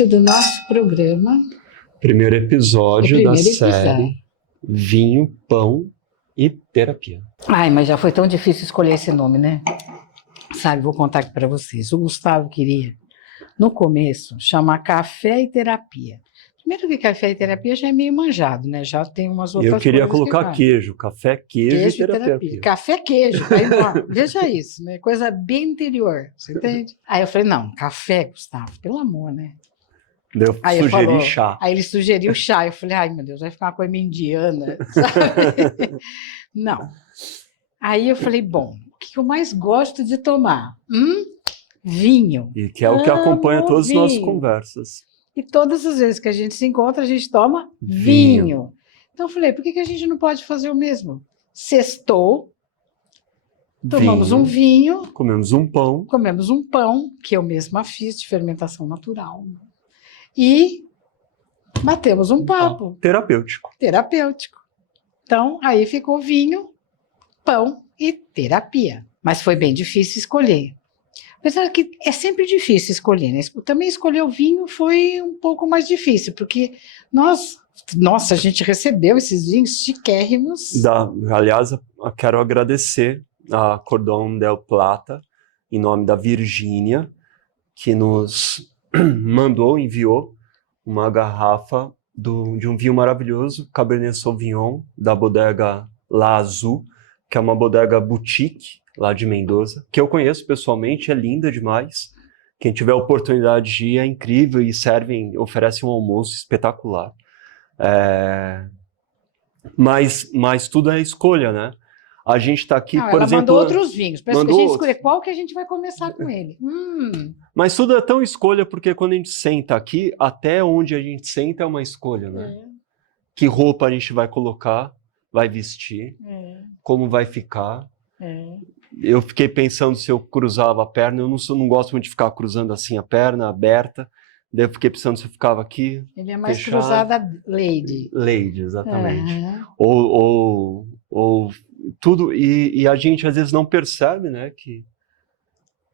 início do nosso programa. Primeiro episódio da série Vinho, Pão e Terapia. Ai, mas já foi tão difícil escolher esse nome, né? Sabe, vou contar aqui para vocês. O Gustavo queria, no começo, chamar Café e Terapia. Primeiro que Café e Terapia já é meio manjado, né? Já tem umas outras coisas. Eu queria colocar queijo, café, queijo e terapia. Café, queijo. Aí, veja isso, né? Coisa bem interior, você entende? Aí eu falei, não, café, Gustavo, pelo amor, né? Aí eu sugeri chá. Aí ele sugeriu chá. Eu falei, ai meu Deus, vai ficar uma coisa meio indiana, sabe? Não. Aí eu falei, bom, o que eu mais gosto de tomar? Vinho. E que é o que acompanha todas as nossas conversas. E todas as vezes que a gente se encontra, a gente toma vinho. Então eu falei, por que a gente não pode fazer o mesmo? Sextou, tomamos um vinho. Comemos um pão. Comemos um pão, que eu mesma fiz, de fermentação natural. E batemos um papo. Terapêutico. Terapêutico. Então, aí ficou vinho, pão e terapia. Mas foi bem difícil escolher. Apesar que é sempre difícil escolher, né? Também escolher o vinho foi um pouco mais difícil, porque a gente recebeu esses vinhos chiquérrimos. Aliás, eu quero agradecer a Cordon del Plata, em nome da Virgínia, que nos enviou uma garrafa de um vinho maravilhoso, Cabernet Sauvignon, da bodega La Azul, que é uma bodega boutique lá de Mendoza, que eu conheço pessoalmente, é linda demais. Quem tiver a oportunidade de ir é incrível e oferecem um almoço espetacular. Mas tudo é escolha, né? A gente está aqui, por exemplo... mandou outros vinhos, para a gente escolher qual que a gente vai começar com ele. Mas tudo é tão escolha, porque quando a gente senta aqui, até onde a gente senta é uma escolha, né? Que roupa a gente vai colocar, vai vestir, como vai ficar. Eu fiquei pensando se eu cruzava a perna, eu não gosto muito de ficar cruzando assim a perna aberta, daí eu fiquei pensando se eu ficava aqui. Ele é mais fechado. Cruzada lady. Lady, exatamente. Ou tudo, e a gente às vezes não percebe, né, que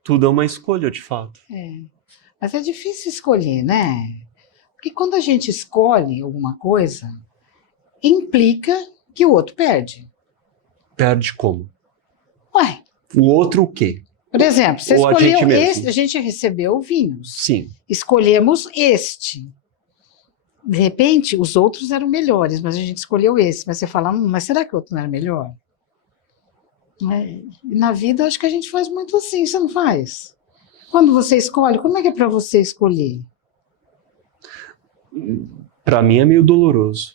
tudo é uma escolha de fato. Mas é difícil escolher, né? Porque quando a gente escolhe alguma coisa, implica que o outro perde. Perde como? Ué. O outro o quê? Por exemplo, você escolheu este, a gente recebeu vinhos. Sim. Escolhemos este. De repente, os outros eram melhores, mas a gente escolheu esse. Mas você fala, mas será que o outro não era melhor? Na vida, eu acho que a gente faz muito assim, você não faz? Quando você escolhe, como é que é para você escolher? Para mim é meio doloroso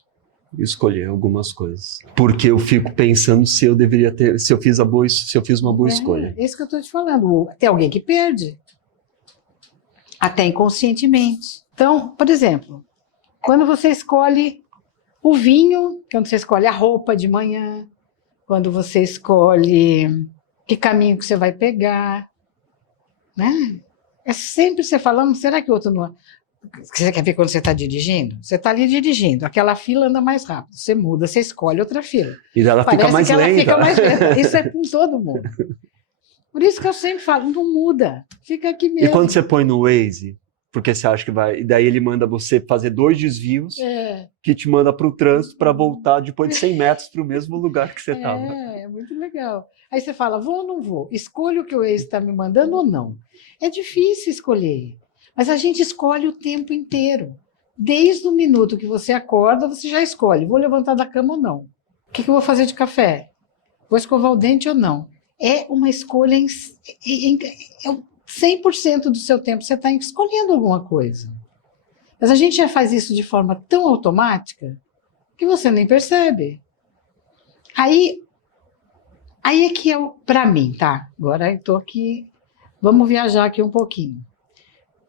escolher algumas coisas, porque eu fico pensando se eu deveria ter, se eu fiz uma boa escolha. É isso que eu estou te falando. Tem alguém que perde, até inconscientemente. Então, por exemplo, quando você escolhe o vinho, quando você escolhe a roupa de manhã, quando você escolhe que caminho que você vai pegar, né? É sempre você falando, será que o outro não... Você quer ver quando você está dirigindo? Você está ali dirigindo, aquela fila anda mais rápido, você muda, você escolhe outra fila. E ela fica mais lenta. Ela fica mais lenta. Isso é com todo mundo. Por isso que eu sempre falo, não muda, fica aqui mesmo. E quando você põe no Waze, porque você acha que vai... E daí ele manda você fazer 2 desvios, que te manda para o trânsito para voltar depois de 100 metros para o mesmo lugar que você estava. É muito legal. Aí você fala, vou ou não vou? Escolho o que o Waze está me mandando ou não? É difícil escolher. Mas a gente escolhe o tempo inteiro. Desde o minuto que você acorda, você já escolhe. Vou levantar da cama ou não? O que eu vou fazer de café? Vou escovar o dente ou não? É uma escolha... 100% do seu tempo você está escolhendo alguma coisa. Mas a gente já faz isso de forma tão automática que você nem percebe. Aí é que para mim, tá? Agora eu estou aqui... Vamos viajar aqui um pouquinho.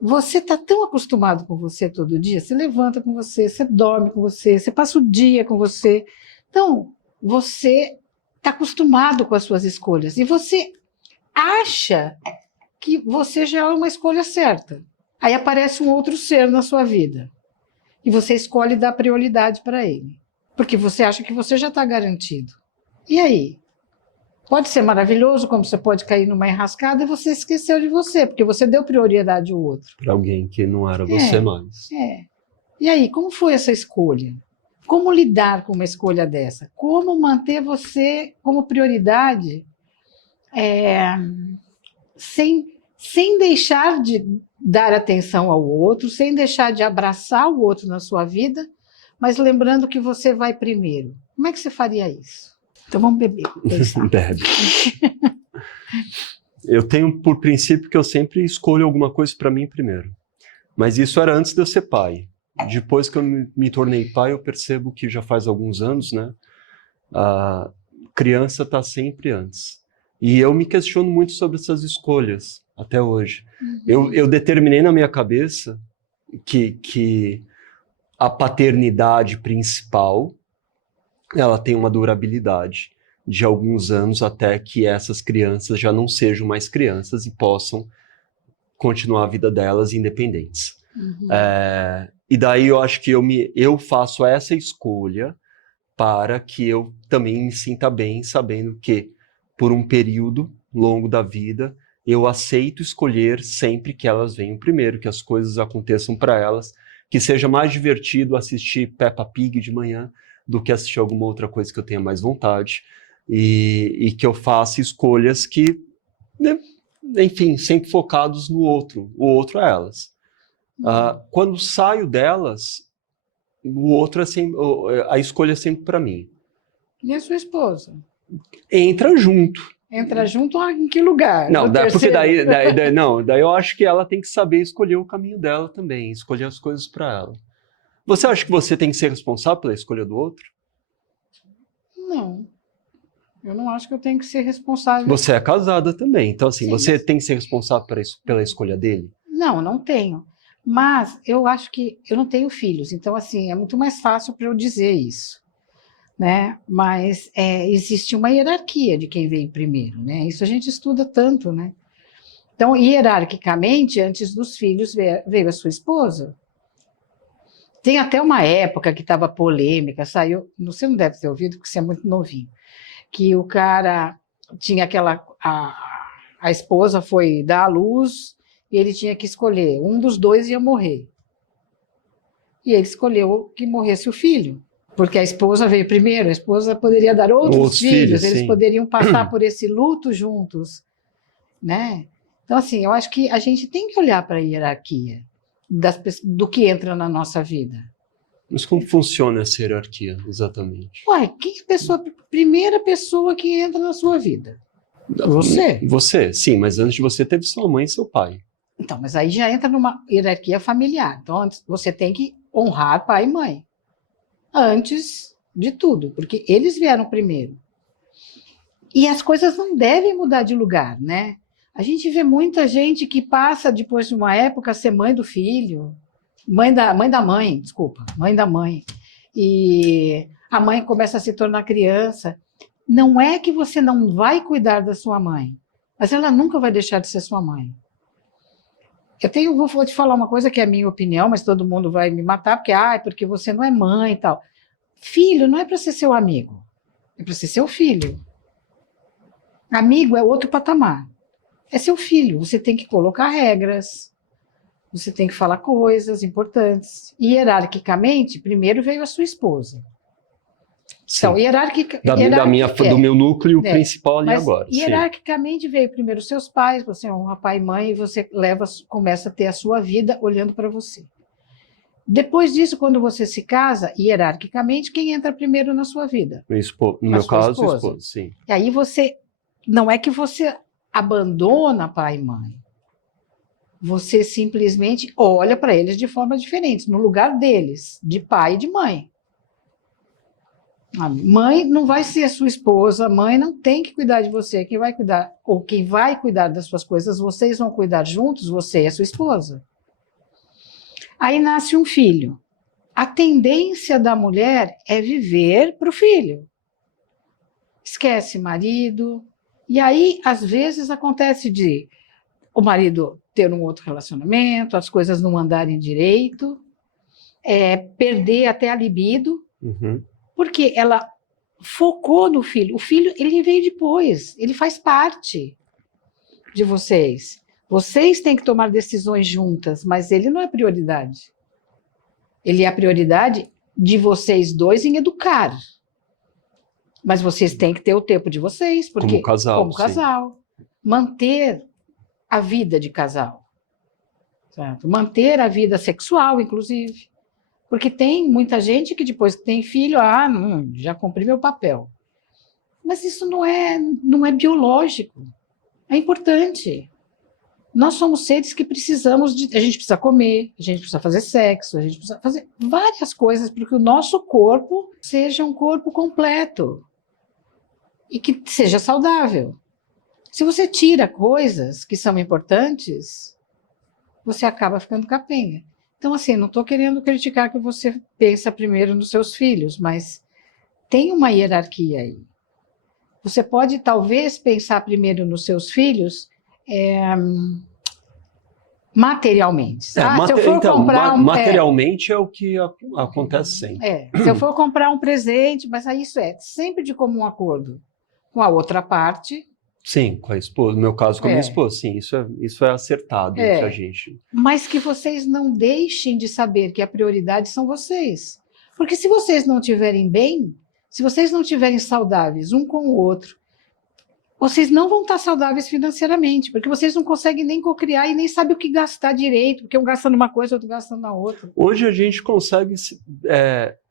Você está tão acostumado com você todo dia, você levanta com você, você dorme com você, você passa o dia com você. Então, você está acostumado com as suas escolhas e você acha que você já é uma escolha certa. Aí aparece um outro ser na sua vida e você escolhe dar prioridade para ele, porque você acha que você já está garantido. E aí? Pode ser maravilhoso, como você pode cair numa enrascada e você esqueceu de você, porque você deu prioridade ao outro. Para alguém que não era você mais. E aí, como foi essa escolha? Como lidar com uma escolha dessa? Como manter você como prioridade sem deixar de dar atenção ao outro, sem deixar de abraçar o outro na sua vida, mas lembrando que você vai primeiro. Como é que você faria isso? Então vamos beber. Bebe. Eu tenho por princípio que eu sempre escolho alguma coisa para mim primeiro. Mas isso era antes de eu ser pai. Depois que eu me tornei pai, eu percebo que já faz alguns anos, né? A criança está sempre antes. E eu me questiono muito sobre essas escolhas, até hoje. Eu determinei na minha cabeça que a paternidade principal, ela tem uma durabilidade de alguns anos até que essas crianças já não sejam mais crianças e possam continuar a vida delas independentes. E daí eu acho que eu faço essa escolha para que eu também me sinta bem, sabendo que por um período longo da vida eu aceito escolher sempre que elas venham primeiro, que as coisas aconteçam para elas, que seja mais divertido assistir Peppa Pig de manhã do que assistir alguma outra coisa que eu tenha mais vontade, e que eu faça escolhas que, né, enfim, sempre focados no outro, o outro é elas. Quando saio delas, o outro é sempre, a escolha é sempre para mim. E a sua esposa? Entra junto. Entra junto em que lugar? Não, porque daí eu acho que ela tem que saber escolher o caminho dela também, escolher as coisas para ela. Você acha que você tem que ser responsável pela escolha do outro? Não. Eu não acho que eu tenho que ser responsável. Você é casada também, então assim, Sim, você tem que ser responsável pela escolha dele? Não tenho. Mas eu acho que eu não tenho filhos, então assim, é muito mais fácil para eu dizer isso, né? Mas existe uma hierarquia de quem vem primeiro, né? Isso a gente estuda tanto, né? Então, hierarquicamente, antes dos filhos veio a sua esposa. Tem até uma época que estava polêmica, saiu, você não deve ter ouvido, porque você é muito novinho, que o cara tinha a esposa foi dar à luz e ele tinha que escolher, um dos dois ia morrer. E ele escolheu que morresse o filho, porque a esposa veio primeiro, a esposa poderia dar outros filhos, eles poderiam passar por esse luto juntos, né? Então, assim, eu acho que a gente tem que olhar para a hierarquia do que entra na nossa vida. Mas como funciona essa hierarquia, exatamente? Uai, quem é a primeira pessoa que entra na sua vida? Você. Você, sim, mas antes de você teve sua mãe e seu pai. Então, mas aí já entra numa hierarquia familiar. Então, antes, você tem que honrar pai e mãe. Antes de tudo, porque eles vieram primeiro. E as coisas não devem mudar de lugar, né? A gente vê muita gente que passa, depois de uma época, a ser mãe do filho, mãe da mãe. E a mãe começa a se tornar criança. Não é que você não vai cuidar da sua mãe, mas ela nunca vai deixar de ser sua mãe. Vou te falar uma coisa que é a minha opinião, mas todo mundo vai me matar, porque você não é mãe e tal. Filho não é para ser seu amigo, é para ser seu filho. Amigo é outro patamar. É seu filho, você tem que colocar regras, você tem que falar coisas importantes. E, hierarquicamente, primeiro veio a sua esposa. Sim. Então, do meu núcleo principal ali agora. Hierarquicamente veio primeiro os seus pais, você honra pai e mãe, e você começa a ter a sua vida olhando para você. Depois disso, quando você se casa, hierarquicamente, quem entra primeiro na sua vida? No meu caso, a esposa, sim. E aí não é que você abandona pai e mãe. Você simplesmente olha para eles de forma diferente, no lugar deles, de pai e de mãe. A mãe não vai ser a sua esposa, a mãe não tem que cuidar de você. Quem vai cuidar das suas coisas, vocês vão cuidar juntos, você e a sua esposa. Aí nasce um filho. A tendência da mulher é viver para o filho. Esquece marido. E aí, às vezes, acontece de o marido ter um outro relacionamento, as coisas não andarem direito, perder até a libido, porque ela focou no filho. O filho, ele veio depois, ele faz parte de vocês. Vocês têm que tomar decisões juntas, mas ele não é prioridade. Ele é a prioridade de vocês dois em educar. Mas vocês têm que ter o tempo de vocês, porque Como casal, como sim. casal, manter a vida de casal, certo? Manter a vida sexual, inclusive. Porque tem muita gente que depois que tem filho, não, já cumpri meu papel. Mas isso não é biológico. É importante. Nós somos seres que precisamos a gente precisa comer, a gente precisa fazer sexo, a gente precisa fazer várias coisas para que o nosso corpo seja um corpo completo e que seja saudável. Se você tira coisas que são importantes, você acaba ficando capenga. Então, assim, não estou querendo criticar que você pensa primeiro nos seus filhos, mas tem uma hierarquia aí. Você pode, talvez, pensar primeiro nos seus filhos materialmente. Se eu for comprar materialmente é o que acontece sempre. Se eu for comprar um presente, mas aí isso é sempre de comum acordo com a outra parte. Sim, com a esposa. No meu caso, com a minha esposa, sim, isso é acertado entre a gente. Mas que vocês não deixem de saber que a prioridade são vocês. Porque se vocês não estiverem bem, se vocês não estiverem saudáveis um com o outro, vocês não vão estar saudáveis financeiramente, porque vocês não conseguem nem cocriar e nem sabem o que gastar direito, porque um gasta numa coisa, outro gasta na outra. Hoje a gente consegue,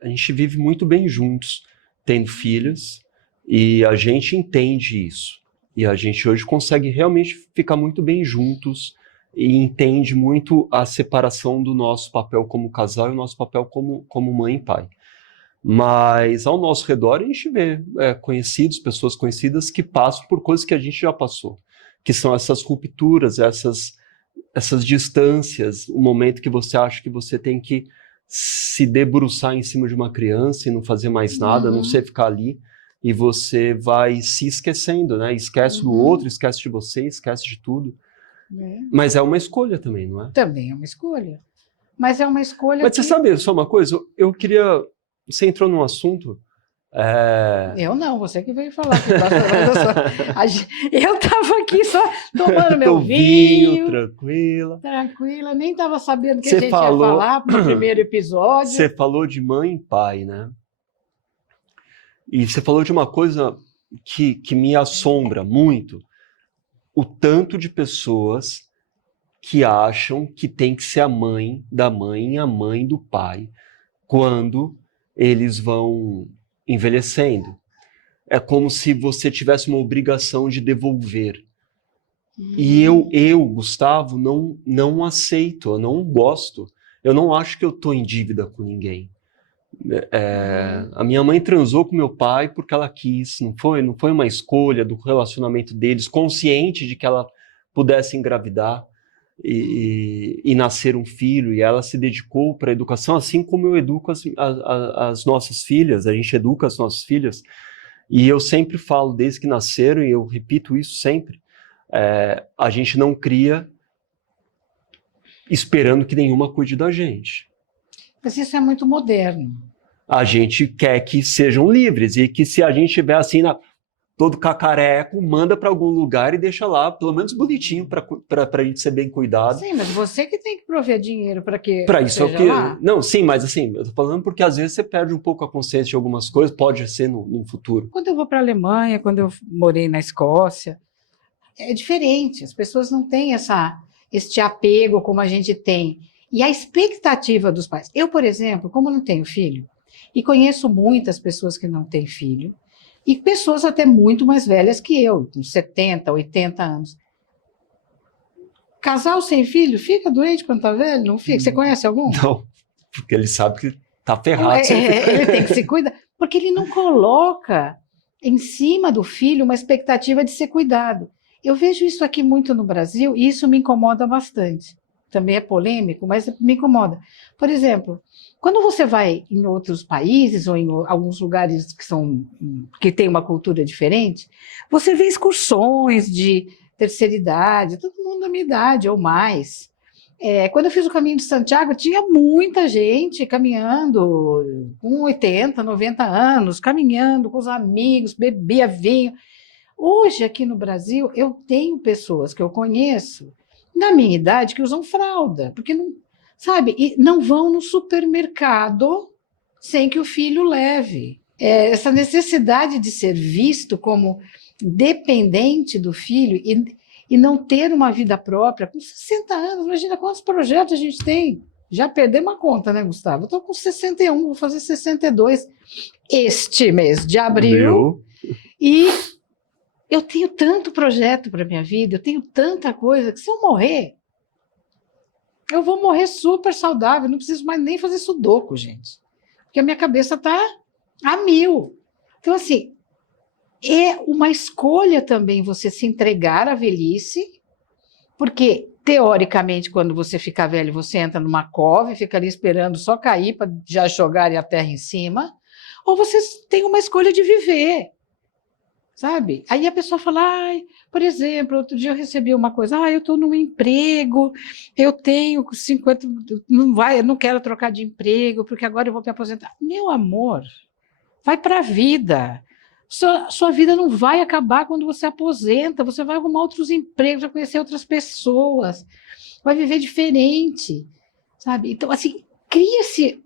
a gente vive muito bem juntos, tendo filhos, e a gente entende isso. E a gente hoje consegue realmente ficar muito bem juntos e entende muito a separação do nosso papel como casal e o nosso papel como mãe e pai. Mas ao nosso redor a gente vê conhecidos, pessoas conhecidas que passam por coisas que a gente já passou, que são essas rupturas, essas distâncias, o momento que você acha que você tem que se debruçar em cima de uma criança e não fazer mais nada, não sei ficar ali, e você vai se esquecendo, né? Esquece do outro, esquece de você, esquece de tudo. Mas é uma escolha também, não é? Também é uma escolha. Mas é uma escolha. Mas você sabe só uma coisa? Eu queria. Você entrou num assunto. Eu não, você que veio falar. Eu estava aqui só tomando meu vinho. Tranquila, nem estava sabendo que a gente ia falar no primeiro episódio. Você falou de mãe e pai, né? E você falou de uma coisa que me assombra muito. O tanto de pessoas que acham que tem que ser a mãe da mãe e a mãe do pai quando eles vão envelhecendo. É como se você tivesse uma obrigação de devolver. E eu, Gustavo, não aceito, eu não gosto. Eu não acho que eu estou em dívida com ninguém. A minha mãe transou com meu pai porque ela quis, não foi uma escolha do relacionamento deles, consciente de que ela pudesse engravidar e nascer um filho, e ela se dedicou para a educação, assim como eu educo as nossas filhas, a gente educa as nossas filhas, e eu sempre falo, desde que nasceram, e eu repito isso sempre, a gente não cria esperando que nenhuma cuide da gente. Mas isso é muito moderno. A gente quer que sejam livres e que se a gente estiver assim, todo cacareco, manda para algum lugar e deixa lá, pelo menos bonitinho, para a gente ser bem cuidado. Sim, mas você que tem que prover dinheiro para que para isso seja lá. Não, sim, mas assim, eu tô falando porque às vezes você perde um pouco a consciência de algumas coisas, pode ser no futuro. Quando eu vou para a Alemanha, quando eu morei na Escócia, é diferente, as pessoas não têm este apego como a gente tem. E a expectativa dos pais. Eu, por exemplo, como não tenho filho, e conheço muitas pessoas que não têm filho, e pessoas até muito mais velhas que eu, com 70, 80 anos. Casal sem filho fica doente quando está velho? Não fica? Você conhece algum? Não, porque ele sabe que está ferrado. Ele tem que se cuidar, porque ele não coloca em cima do filho uma expectativa de ser cuidado. Eu vejo isso aqui muito no Brasil e isso me incomoda bastante. Também é polêmico, mas me incomoda. Por exemplo, quando você vai em outros países ou em alguns lugares que tem uma cultura diferente, você vê excursões de terceira idade, todo mundo da minha idade ou mais. Quando eu fiz o Caminho de Santiago, tinha muita gente caminhando, com 80, 90 anos, caminhando com os amigos, bebia vinho. Hoje, aqui no Brasil, eu tenho pessoas que eu conheço, na minha idade, que usam fralda, porque não, sabe, e não vão no supermercado sem que o filho leve. Essa necessidade de ser visto como dependente do filho e não ter uma vida própria, com 60 anos, imagina quantos projetos a gente tem. Já perdemos a conta, né, Gustavo? Eu estou com 61, vou fazer 62 este mês de abril. E eu tenho tanto projeto para minha vida, eu tenho tanta coisa, que se eu morrer, eu vou morrer super saudável, não preciso mais nem fazer sudoku, gente. Porque a minha cabeça está a mil. Então, assim, é uma escolha também você se entregar à velhice, porque, teoricamente, quando você ficar velho, você entra numa cova e fica ali esperando só cair para já jogarem a terra em cima, ou você tem uma escolha de viver, sabe? Aí a pessoa fala, por exemplo, outro dia eu recebi uma coisa, eu estou num emprego, eu tenho 50, eu não quero trocar de emprego, porque agora eu vou me aposentar. Meu amor, vai para a vida. Sua vida não vai acabar quando você aposenta, você vai arrumar outros empregos, vai conhecer outras pessoas, vai viver diferente, sabe? Então, assim, cria-se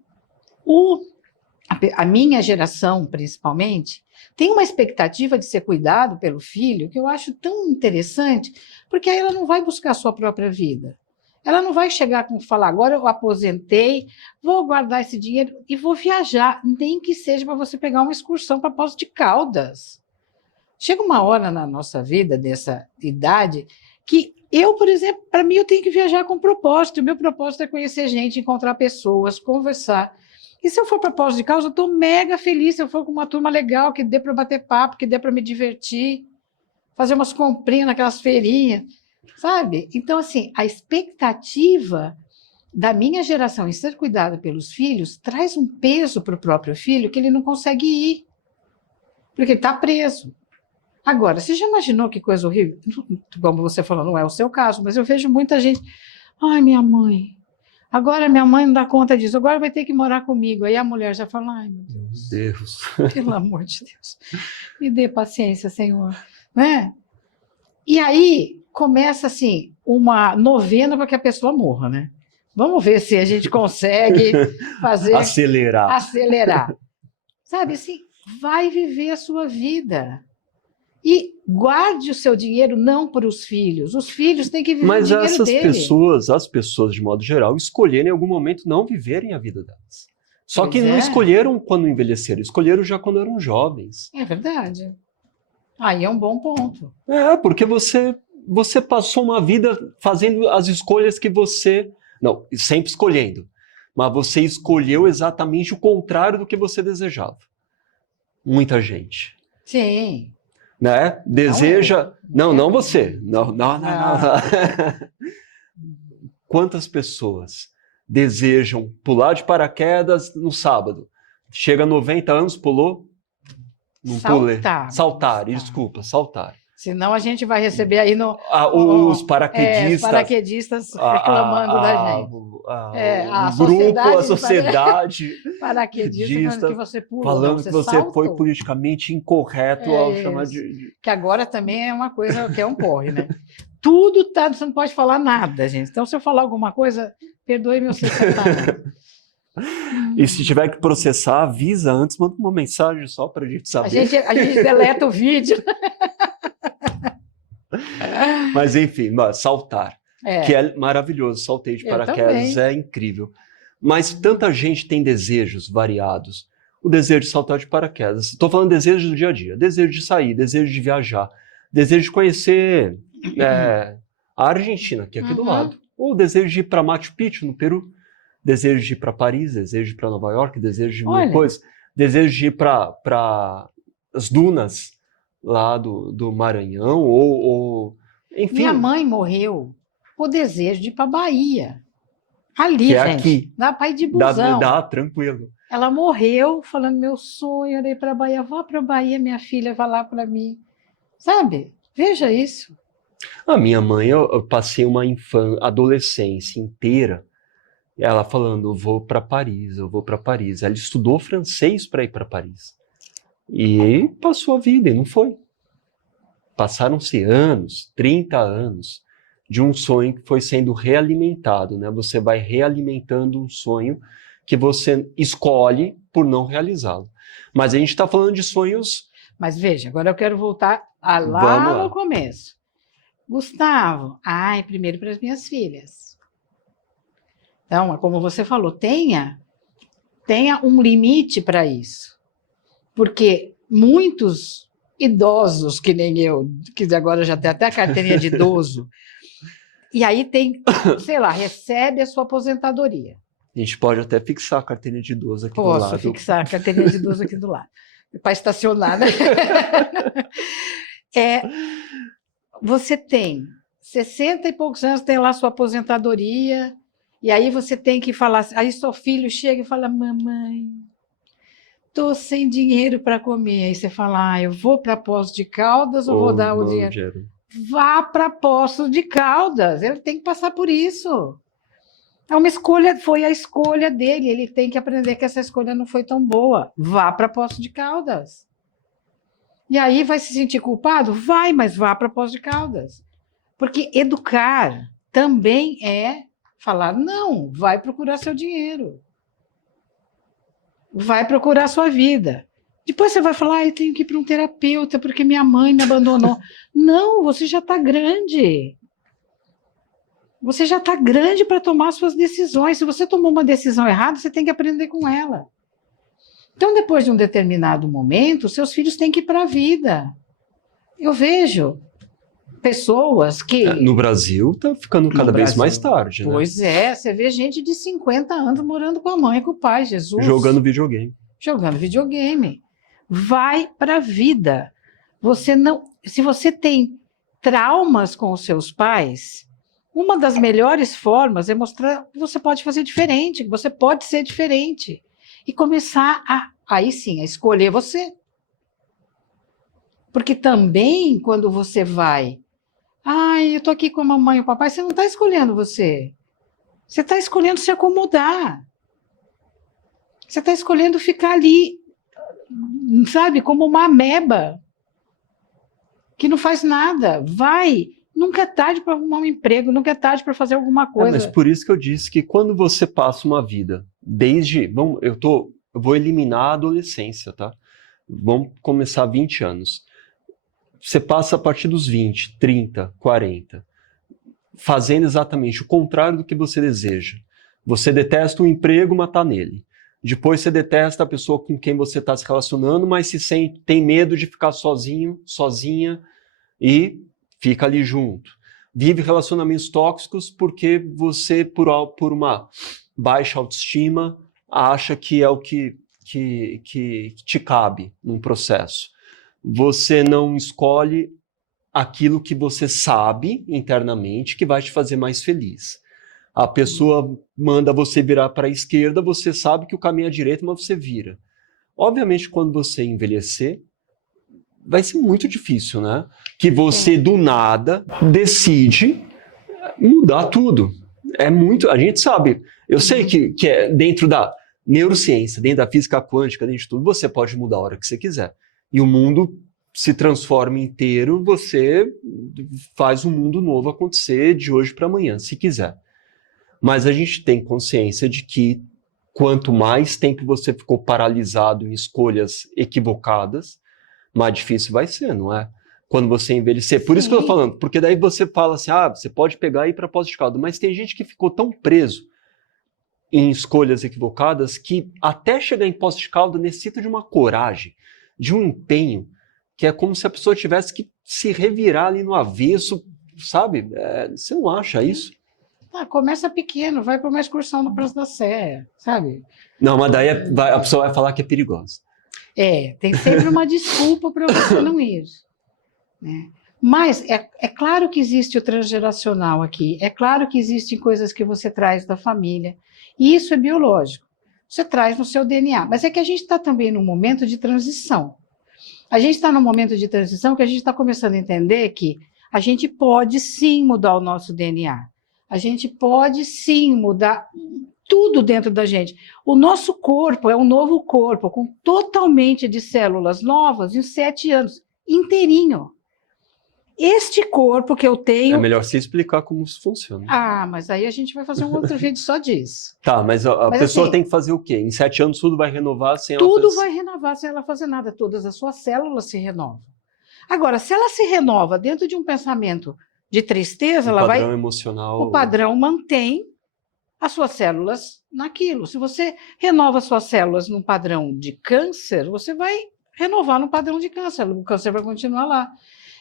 a minha geração, principalmente, tem uma expectativa de ser cuidado pelo filho que eu acho tão interessante, porque aí ela não vai buscar a sua própria vida. Ela não vai chegar com falar, agora eu aposentei, vou guardar esse dinheiro e vou viajar, nem que seja para você pegar uma excursão para Poços de Caldas. Chega uma hora na nossa vida, dessa idade, que eu, por exemplo, para mim eu tenho que viajar com propósito. O meu propósito é conhecer gente, encontrar pessoas, conversar. E se eu for para Poços de Caldas, eu estou mega feliz se eu for com uma turma legal, que dê para bater papo, que dê para me divertir, fazer umas comprinhas naquelas feirinhas. Sabe? Então, assim, a expectativa da minha geração em ser cuidada pelos filhos traz um peso para o próprio filho que ele não consegue ir, porque ele está preso. Agora, você já imaginou que coisa horrível? Como você falou, não é o seu caso, mas eu vejo muita gente, minha mãe, agora minha mãe não dá conta disso, agora vai ter que morar comigo. Aí a mulher já fala, meu Deus, pelo amor de Deus, me dê paciência, Senhor. Né? E aí começa assim uma novena para que a pessoa morra, né? Vamos ver se a gente consegue fazer acelerar. Sabe assim, vai viver a sua vida. E guarde o seu dinheiro não para os filhos. Os filhos têm que viver o dinheiro dele. Mas as pessoas, de modo geral, escolheram em algum momento não viverem a vida delas. Só que não escolheram quando envelheceram, escolheram já quando eram jovens. É verdade. Aí é um bom ponto. Porque você passou uma vida fazendo as escolhas que você... Não, sempre escolhendo. Mas você escolheu exatamente o contrário do que você desejava. Muita gente. Sim. Né? Deseja... Não você. Não. Quantas pessoas desejam pular de paraquedas no sábado? Chega a 90 anos, pulou... Não pulei. Saltar. Senão a gente vai receber aí os paraquedistas. Os paraquedistas reclamando da gente. A sociedade paraquedista que você pulou. Falando que você foi politicamente incorreto ao chamar de... Que agora também é uma coisa que é um porre, né? Tudo tá, você não pode falar nada, gente. Então, se eu falar alguma coisa, perdoe meu 60 anos. E se tiver que processar, avisa antes, manda uma mensagem só pra gente saber. A gente deleta o vídeo. Mas enfim, saltar, que é maravilhoso, saltei de paraquedas, é incrível. Mas tanta gente tem desejos variados. O desejo de saltar de paraquedas, estou falando de desejo do dia a dia, desejo de sair, desejo de viajar, desejo de conhecer a Argentina, que é aqui do lado, ou desejo de ir para Machu Picchu, no Peru, desejo de ir para Paris, desejo de ir para Nova York, desejo de mil coisas, desejo de ir para as dunas lá do Maranhão, ou enfim. Minha mãe morreu por desejo de ir para Bahia. Ali, que é gente. Aqui. Dá para ir de busão. Dá, tranquilo. Ela morreu falando, meu sonho era ir para Bahia. Vá para Bahia, minha filha, vá lá para mim. Sabe? Veja isso. A minha mãe, eu passei uma adolescência inteira, ela falando, eu vou para Paris, eu vou para Paris. Ela estudou francês para ir para Paris. E passou a vida e não foi. Passaram-se anos, 30 anos, de um sonho que foi sendo realimentado, né? Você vai realimentando um sonho que você escolhe por não realizá-lo. Mas a gente está falando de sonhos... Mas veja, agora eu quero voltar Vamos lá lá. no começo. Gustavo, primeiro para as minhas filhas. Então, como você falou, tenha um limite para isso. Porque muitos idosos, que nem eu, que agora já tem até a carteirinha de idoso, e aí tem, sei lá, recebe a sua aposentadoria. A gente pode até fixar a carteirinha de idoso aqui do Posso lado. fixar a carteirinha de idoso aqui do lado, para estacionar, né? Você tem 60 e poucos anos, tem lá sua aposentadoria, e aí você tem que falar, aí seu filho chega e fala, mamãe, tô sem dinheiro para comer. Aí você fala, eu vou para Poços de Caldas ou vou dar o dinheiro? Vá para Poços de Caldas, ele tem que passar por isso. É uma escolha, foi a escolha dele, ele tem que aprender que essa escolha não foi tão boa. Vá para Poços de Caldas. E aí vai se sentir culpado? Vai, mas vá para Poços de Caldas. Porque educar também é falar, não, vai procurar seu dinheiro. Vai procurar sua vida. Depois você vai falar, eu tenho que ir para um terapeuta porque minha mãe me abandonou. Não, você já está grande. Você já está grande para tomar suas decisões. Se você tomou uma decisão errada, você tem que aprender com ela. Então, depois de um determinado momento, seus filhos têm que ir para a vida. Eu vejo pessoas que... No Brasil está ficando cada vez mais tarde, né? Pois é, você vê gente de 50 anos morando com a mãe e com o pai, Jesus. Jogando videogame. Jogando videogame. Vai para a vida. Se você tem traumas com os seus pais, uma das melhores formas é mostrar que você pode fazer diferente, que você pode ser diferente. E começar aí sim, a escolher você. Porque também, quando você vai, eu tô aqui com a mamãe e o papai, você não está escolhendo você. Você está escolhendo se acomodar. Você está escolhendo ficar ali, sabe, como uma ameba, que não faz nada. Vai, nunca é tarde para arrumar um emprego, nunca é tarde para fazer alguma coisa. Mas por isso que eu disse que quando você passa uma vida, eu vou eliminar a adolescência, tá? Vamos começar 20 anos. Você passa a partir dos 20, 30, 40, fazendo exatamente o contrário do que você deseja. Você detesta o emprego, mas está nele. Depois você detesta a pessoa com quem você está se relacionando, mas tem medo de ficar sozinho, sozinha, e fica ali junto. Vive relacionamentos tóxicos porque você, por uma baixa autoestima, acha que é o que te cabe num processo. Você não escolhe aquilo que você sabe internamente que vai te fazer mais feliz. A pessoa manda você virar para a esquerda, você sabe que o caminho é direito, mas você vira. Obviamente, quando você envelhecer, vai ser muito difícil, né? Que você, do nada, decide mudar tudo. É muito... A gente sabe. Eu sei que é dentro da neurociência, dentro da física quântica, dentro de tudo, você pode mudar a hora que você quiser. E o mundo se transforma inteiro, você faz um mundo novo acontecer de hoje para amanhã, se quiser. Mas a gente tem consciência de que quanto mais tempo você ficou paralisado em escolhas equivocadas, mais difícil vai ser, não é? Quando você envelhecer. Por isso que eu tô falando, porque daí você fala assim, você pode pegar e ir para Poços de Caldas, mas tem gente que ficou tão preso em escolhas equivocadas que até chegar em Poços de Caldas necessita de uma coragem, de um empenho, que é como se a pessoa tivesse que se revirar ali no avesso, sabe? Você não acha isso? Começa pequeno, vai para uma excursão no Praça da Sé, sabe? Não, mas daí a pessoa vai falar que é perigosa. Tem sempre uma desculpa para você não ir. Né? Mas é claro que existe o transgeracional aqui, é claro que existem coisas que você traz da família, e isso é biológico, você traz no seu DNA, mas é que a gente está também num momento de transição. A gente está num momento de transição que a gente está começando a entender que A gente pode sim mudar o nosso DNA. A gente pode sim mudar tudo dentro da gente. O nosso corpo é um novo corpo, totalmente de células novas em 7 anos, inteirinho. Este corpo que eu tenho... É melhor você explicar como isso funciona. Ah, mas aí a gente vai fazer um outro vídeo só disso. Tá, mas a pessoa assim, tem que fazer o quê? Em 7 anos tudo vai renovar sem ela tudo fazer... vai renovar sem ela fazer nada. Todas as suas células se renovam. Agora, se ela se renova dentro de um pensamento de tristeza, O ela padrão vai... emocional... O padrão mantém as suas células naquilo. Se você renova suas células num padrão de câncer, você vai renovar no padrão de câncer. O câncer vai continuar lá.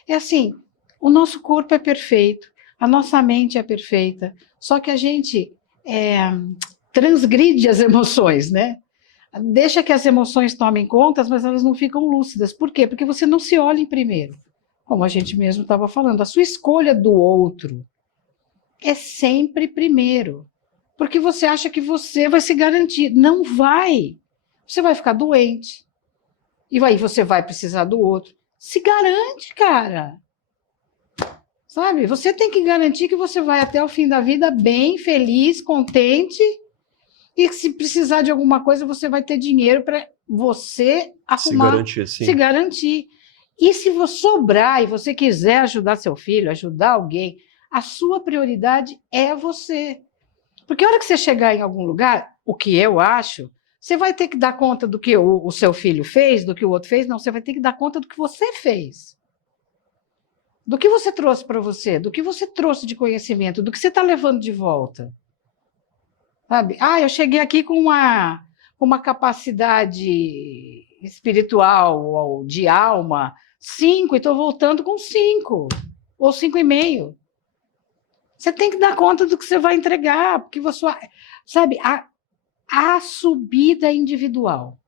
É assim, o nosso corpo é perfeito, a nossa mente é perfeita, só que a gente transgride as emoções, né? Deixa que as emoções tomem conta, mas elas não ficam lúcidas. Por quê? Porque você não se olha em primeiro. Como a gente mesmo estava falando, a sua escolha do outro é sempre primeiro. Porque você acha que você vai se garantir. Não vai. Você vai ficar doente. E aí você vai precisar do outro. Se garante, cara. Sabe? Você tem que garantir que você vai até o fim da vida bem, feliz, contente. E se precisar de alguma coisa, você vai ter dinheiro para você arrumar. Se garantir, sim. Se garantir. E se você sobrar e você quiser ajudar seu filho, ajudar alguém, a sua prioridade é você. Porque a hora que você chegar em algum lugar, o que eu acho, você vai ter que dar conta do que o seu filho fez, do que o outro fez. Não, você vai ter que dar conta do que você fez. Do que você trouxe para você, do que você trouxe de conhecimento, do que você está levando de volta. Sabe? Ah, eu cheguei aqui com uma capacidade espiritual ou de alma 5 e estou voltando com 5 ou 5,5. Você tem que dar conta do que você vai entregar, porque você, sabe, a subida individual.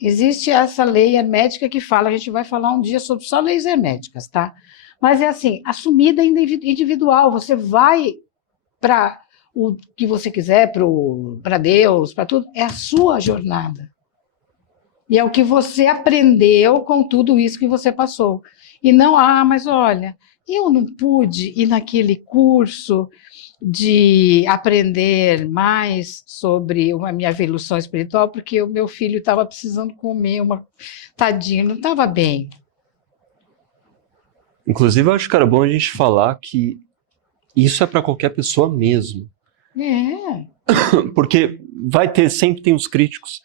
Existe essa lei hermética que fala, a gente vai falar um dia sobre só leis herméticas, tá? Mas é assim, a subida individual, você vai para o que você quiser, para Deus, para tudo, é a sua jornada. E é o que você aprendeu com tudo isso que você passou. E não, mas olha, eu não pude ir naquele curso de aprender mais sobre a minha evolução espiritual, porque o meu filho estava precisando comer, tadinho, não estava bem. Inclusive, eu acho que era bom a gente falar que isso é para qualquer pessoa mesmo. É. Porque sempre tem os críticos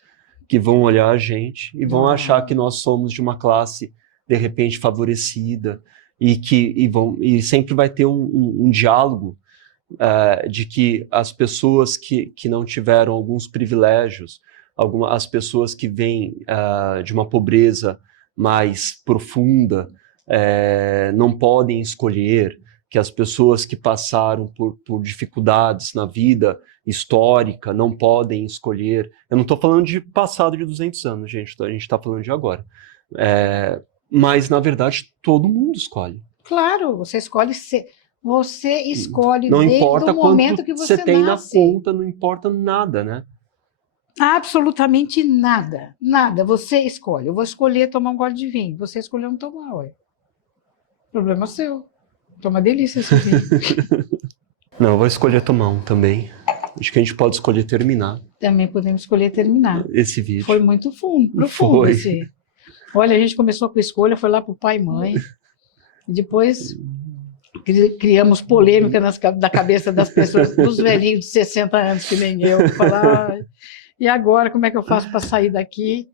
que vão olhar a gente e vão achar que nós somos de uma classe, de repente, favorecida, e sempre vai ter um diálogo de que as pessoas que não tiveram alguns privilégios, as pessoas que vêm de uma pobreza mais profunda, não podem escolher, que as pessoas que passaram por dificuldades na vida histórica não podem escolher. Eu não estou falando de passado de 200 anos, gente, a gente está falando de agora. Mas, na verdade, todo mundo escolhe. Claro, você escolhe ser. Você escolhe não desde importa o momento que você tem nasce. Na conta, não importa nada, né? Absolutamente nada, nada. Você escolhe. Eu vou escolher tomar um gole de vinho. Você escolheu não tomar, ué. Problema seu. Toma delícia esse vinho. Não, eu vou escolher tomar um também. Acho que a gente pode escolher terminar. Também podemos escolher terminar. Esse vídeo. Foi muito profundo Foi. esse. Olha, a gente começou com a escolha, foi lá para o pai e mãe. E depois criamos polêmica na cabeça das pessoas, dos velhinhos de 60 anos, que nem eu. Falar, e agora, como é que eu faço para sair daqui?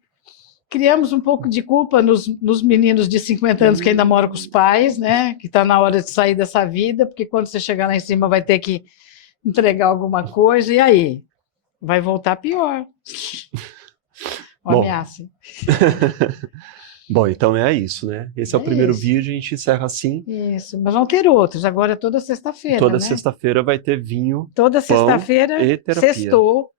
Criamos um pouco de culpa nos meninos de 50 anos que ainda moram com os pais, né? Que está na hora de sair dessa vida, porque quando você chegar lá em cima vai ter que entregar alguma coisa, e aí? Vai voltar pior. Ameaça. Bom, então é isso, né? Esse é o primeiro vídeo, a gente encerra assim. Isso, mas vão ter outros, agora é toda sexta-feira, Toda né? sexta-feira vai ter vinho, toda sexta-feira, e terapia. sextou.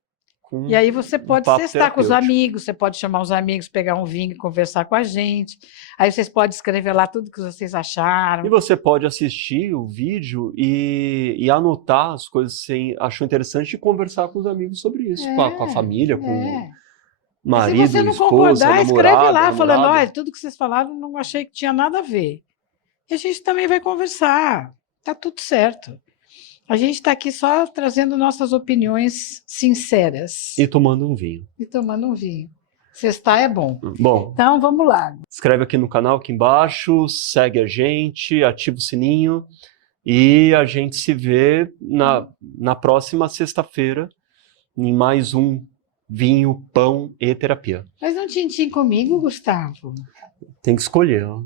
E aí você pode sextar com os amigos, você pode chamar os amigos, pegar um vinho e conversar com a gente. Aí vocês podem escrever lá tudo que vocês acharam. E você pode assistir o vídeo e anotar as coisas que você achou interessante e conversar com os amigos sobre isso, com a família, com o marido, se você não esposa, concordar, namorada, escreve lá, namorada. falando, olha, tudo que vocês falaram não achei que tinha nada a ver. E a gente também vai conversar. Tá tudo certo. A gente está aqui só trazendo nossas opiniões sinceras. E tomando um vinho. E tomando um vinho. Sextar é bom. Bom, Então, vamos lá. inscreve aqui no canal, aqui embaixo, segue a gente, ativa o sininho e a gente se vê na próxima sexta-feira em mais um Vinho, Pão e Terapia. Faz um tintim comigo, Gustavo. Tem que escolher. Ó.